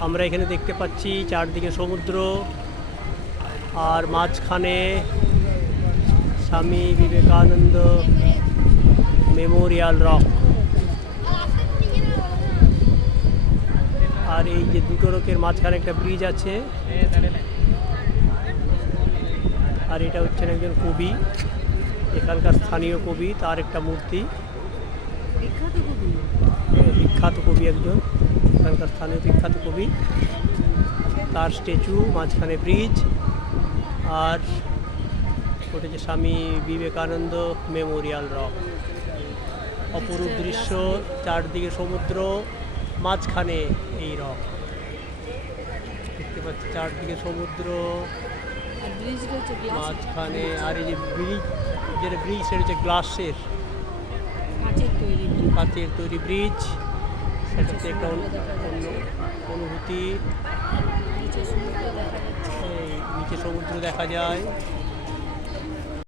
আমরা এখানে দেখতে পাচ্ছি চারদিকে সমুদ্র আর মাঝখানে স্বামী বিবেকানন্দ মেমোরিয়াল রক। আর এই যে দুটো রকের মাঝখানে একটা ব্রিজ আছে। আর এটা হচ্ছেন একজন কবি। এখানকার স্থানীয় কবি তার একটা মূর্তি। বিখ্যাত কবি। বিখ্যাত কবি একজন। এখানকার স্থানীয় বিখ্যাত কবি। তার স্ট্যাচু মাঝখানে ব্রিজ আর ওটা যে স্বামী বিবেকানন্দ মেমোরিয়াল রক। অপরূপ দৃশ্য চারদিকে সমুদ্র মাঝখানে এই রক। দেখতে পাচ্ছি চারদিকে সমুদ্র মাঝখানে আর এই যে ব্রিজ যেটা ব্রিজ সেটা হচ্ছে গ্লাসের। কাঁচের তৈরি ব্রিজ একটা অনুভূতি। নিচে সমুদ্র দেখা যায়।